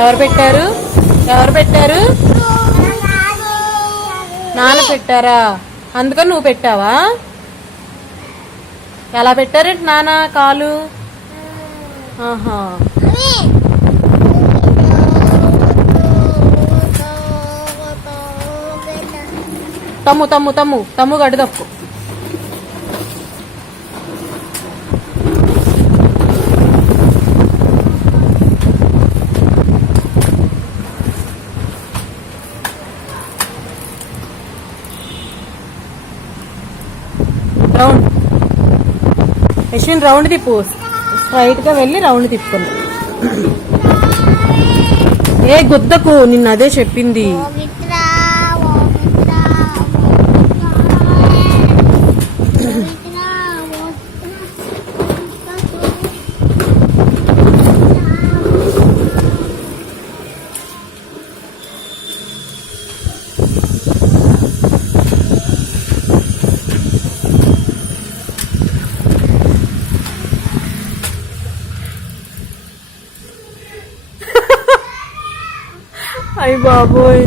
ఎవరు పెట్టారు? ఎవరు పెట్టారు? నాన్న పెట్టారా? అందుకని నువ్వు పెట్టావా? ఎలా పెట్టారేంటి నాన్న కాలు? ఆహా. తమ్ము తమ్ము తమ్ము తమ్ము గడి తప్పు. రౌండ్ యశ్విన్ రౌండ్ తిప్పు. స్ట్రైట్ గా వెళ్ళి రౌండ్ తిప్పుకుంది. ఏ గుద్దకు, నిన్న అదే చెప్పింది. అయ్య బాబోయ్.